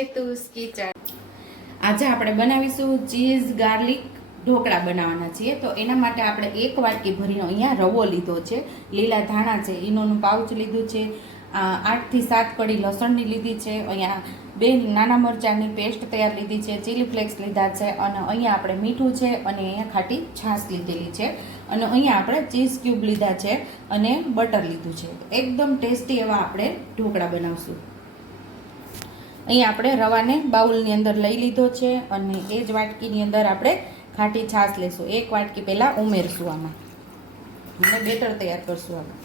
હેતુસ kitchen. આજે આપણે બનાવીશું ચીઝ ગાર્લિક ઢોકળા બનાવવાના છીએ. તો એના માટે આપણે 1 વાટકી ભરીનો અહીંયા રવો લીધો છે, લીલા ધાણા છે, ઈનોનું પાઉચ લીધું છે, 8 થી 7 કળી લસણની લીધી છે, અહીંયા 2 નાના મરચાંની પેસ્ટ તૈયાર લીધી છે, ચીલી ફ્લેક્સ લીધા છે, અને અહીંયા આપણે મીઠું છે, અને અહીંયા ખાટી છાશ લીધેલી છે, અને અહીંયા આપણે ચીઝ ક્યુબ લીધા છે અને બટર લીધું છે. એકદમ ટેસ્ટી એવા આપણે ઢોકળા બનાવશું. અહીંયા આપણે રવાને બાઉલની અંદર લઈ લીધો છે, અને એ જ વાટકીની અંદર આપણે ખાટી છાશ લેશું. 1 વાટકી પહેલાં ઉમેરશું આમાં અને બેટર તૈયાર કરશું. આમાં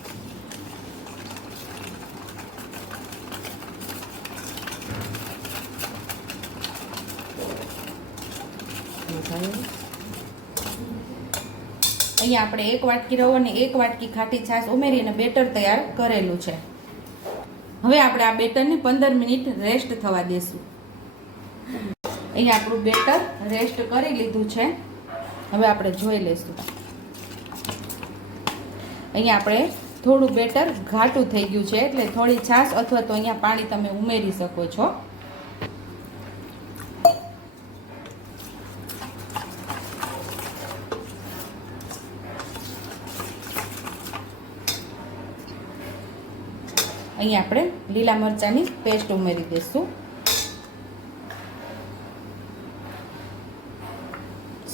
અહીંયા આપણે 1 વાટકી રવો અને 1 વાટકી ખાટી છાશ ઉમેરી અને બેટર તૈયાર કરેલું છે. હવે આપણે આ બેટરને 15 મિનિટ રેસ્ટ થવા દેશું. અહીંયા આપણું બેટર રેસ્ટ કરી લીધું છે. હવે આપણે જોઈ લઈશું. અહીંયા આપણે થોડું બેટર ઘાટું થઈ ગયું છે, એટલે થોડી છાશ અથવા તો અહીંયા પાણી તમે ઉમેરી શકો છો. અહીંયા આપણે લીલા મરચાંની પેસ્ટ ઉમેરી દઈશું.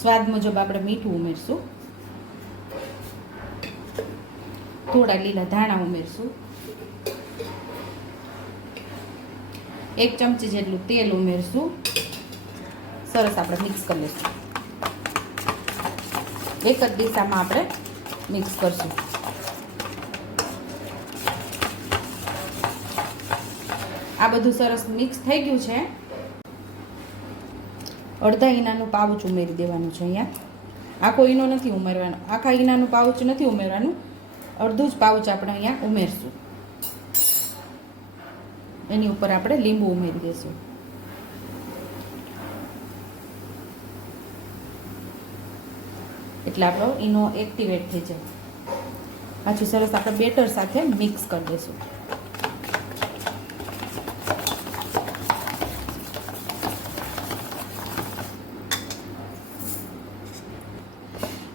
સ્વાદ મુજબ આપણે મીઠું ઉમેરશું. થોડા લીલા ધાણા ઉમેરશું. 1 ચમચી જેટલું તેલ ઉમેરશું. સરસ આપણે મિક્સ કરી લઈશું. એક જ દિશામાં આપણે મિક્સ કરશું. આ બધું સરસ મિક્સ થઈ ગયું છે. અડધા ઈનાનું પાઉચ ઉમેરી દેવાનું છે. અહીંયા આખો ઈનો નથી ઉમેરવાનો, આખા ઈનાનું પાઉચ નથી ઉમેરવાનું, અડધું જ પાઉચ આપણે અહીંયા ઉમેરશું. એની ઉપર આપણે લીંબુ ઉમેરી દઈશું. એટલે આપણો ઈનો એક્ટિવેટ થઈ જાય. પાછું સરસ આપણે બેટર સાથે મિક્સ કરી દઈશું.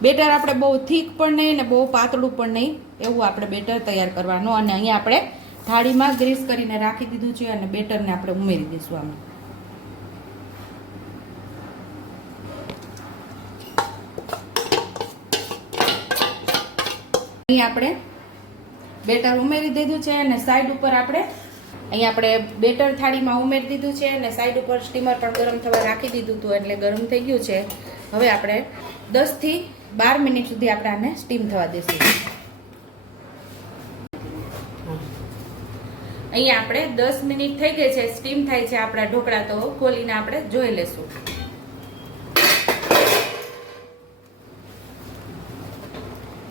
બેટર આપણે બહુ થીક પણ નહીં ને બહુ પાતળું પણ નહીં, એવું આપણે બેટર તૈયાર કરવાનું. અને અહીંયા આપણે થાળીમાં ગ્રીસ કરીને રાખી દીધું છે, અને બેટરને આપણે ઉમેરી દઈશું આમાં. અહીંયા આપણે બેટર ઉમેરી દીધું છે, અને સાઈડ ઉપર અહીંયા આપણે બેટર થાળીમાં ઉમેરી દીધું છે, અને સાઈડ ઉપર સ્ટીમર પણ ગરમ થવા રાખી દીધું હતું, એટલે ગરમ થઈ ગયું છે. હવે આપણે 10 થી 12 મિનિટ સુધી આપણે આને સ્ટીમ થવા દઈશું. અહીંયા આપણે 10 મિનિટ થઈ ગઈ છે, સ્ટીમ થાય છે આપણા ઢોકળા. તો ખોલીને આપણે જોઈ લેશું.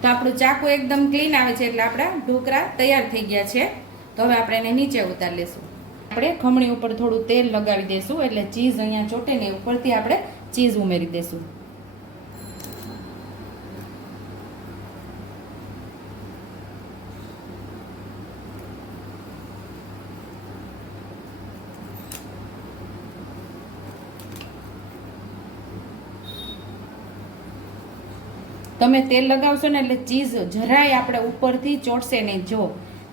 તો આપણું ચાકુ એકદમ ક્લીન આવે છે, એટલે આપણા ઢોકળા તૈયાર થઈ ગયા છે. તો હવે આપણે એને નીચે ઉતારી લેશું. આપણે ખમણી ઉપર થોડું તેલ લગાવી દઈશું, એટલે ચીઝ અહીંયા ચોટે ને ઉપરથી આપણે ચીઝ ઉમેરી દઈશું. તમે તેલ લગાવશો ને એટલે ચીઝ જરાય આપણે ઉપરથી ચોટશે નહીં. જો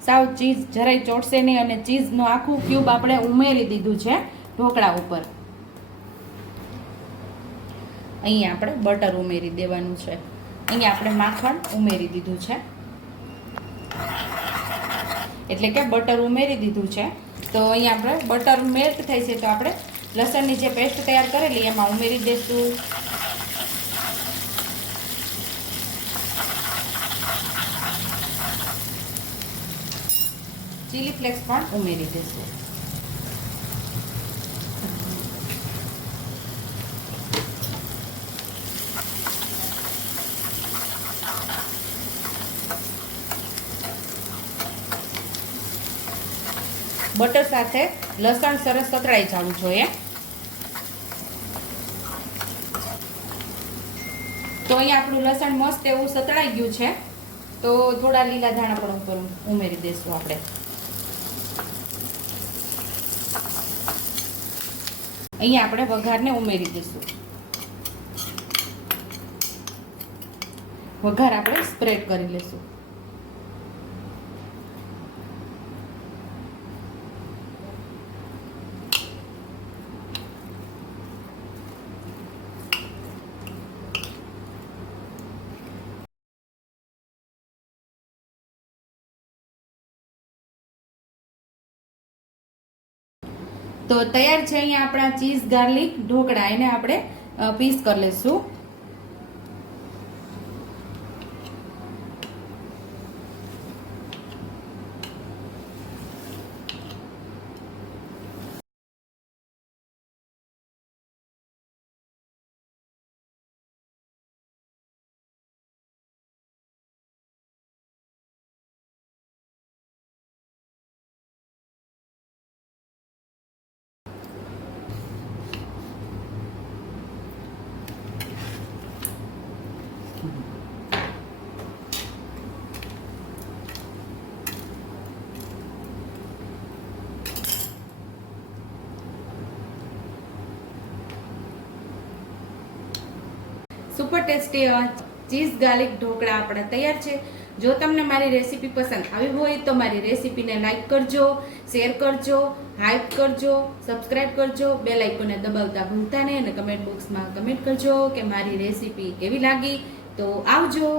સાવ ચીઝ જરાય ચોટશે નહીં. અને ચીઝનો આખું ક્યુબ આપણે ઉમેરી દીધું છે ઢોકળા ઉપર. અહીંયા આપણે બટર ઉમેરી દેવાનું છે. અહીંયા આપણે માખણ ઉમેરી દીધું છે, એટલે કે બટર ઉમેરી દીધું છે. તો અહીંયા આપણે બટર મેલ્ટ થાય છે, તો આપણે લસણની જે પેસ્ટ તૈયાર કરેલી એમાં ઉમેરી દઈશું. ચીલી ફ્લેક્સ પણ ઉમેરી દઈશું. બટર સાથે લસણ સરસ સતળાઈ જવું જોઈએ. તો અહીંયા આપણું લસણ મસ્ત એવું સતળાઈ ગયું છે. તો થોડા લીલા ધાણા પણ ઉપર ઉમેરી દઈશું આપણે. અહીંયા આપણે વઘારને ઉમેરી દઈશું. વઘાર આપણે સ્પ્રેડ કરી લઈશું. તો તૈયાર છે અહીંયા આપણા ચીઝ ગાર્લિક ઢોકળા. એને આપણે પીસ કરી લઈશું. Super tasty cheese garlic dhokla આપણા તૈયાર છે. જો તમને મારી રેસીપી પસંદ આવી હોય તો મારી રેસીપીને લાઈક કરજો, શેર કરજો, હાઈપ કરજો, સબસ્ક્રાઇબ કરજો, બેલ આઇકોનને દબાવતા ભૂલતા નહીં અને કમેન્ટ બોક્સમાં કમેન્ટ કરજો કે મારી રેસીપી કેવી લાગી. તો આવજો.